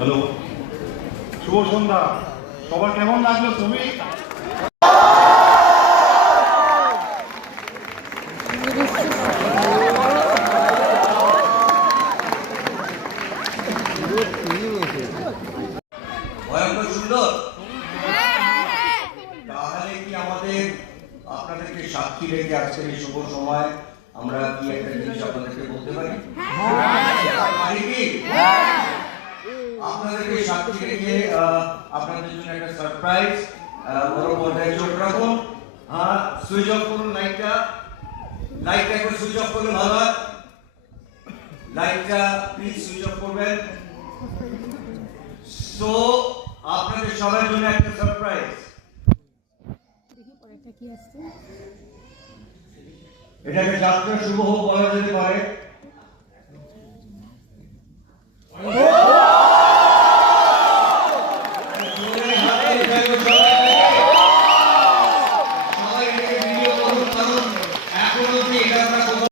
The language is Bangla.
হ্যালো, শুভ সন্ধ্যা। সবার কেমন লাগলো তুমি? ভয়ঙ্কর সুন্দর। তাহলে কি আমাদের আপনাদেরকে সাক্ষী রেখে আজকের এই শুভ সময় আমরা কি একটা জিনিস আপনাদেরকে বলতে পারি? পারি কি? আপনাদেরকে সাক্ষী রেখে আপনাদের জন্য একটা সারপ্রাইজ বড় পর্দায় চোখ রাখুন। হ্যাঁ, সুইচ অফ করুন লাইটটা একবার সুইচ অফ করলে ভালো হয়। লাইটটা প্লিজ সুইচ অফ করবেন। সো আপনাদের সবার জন্য একটা সারপ্রাইজ। এটাকে যাত্রা শুভ হোক বলা যেতে পারে।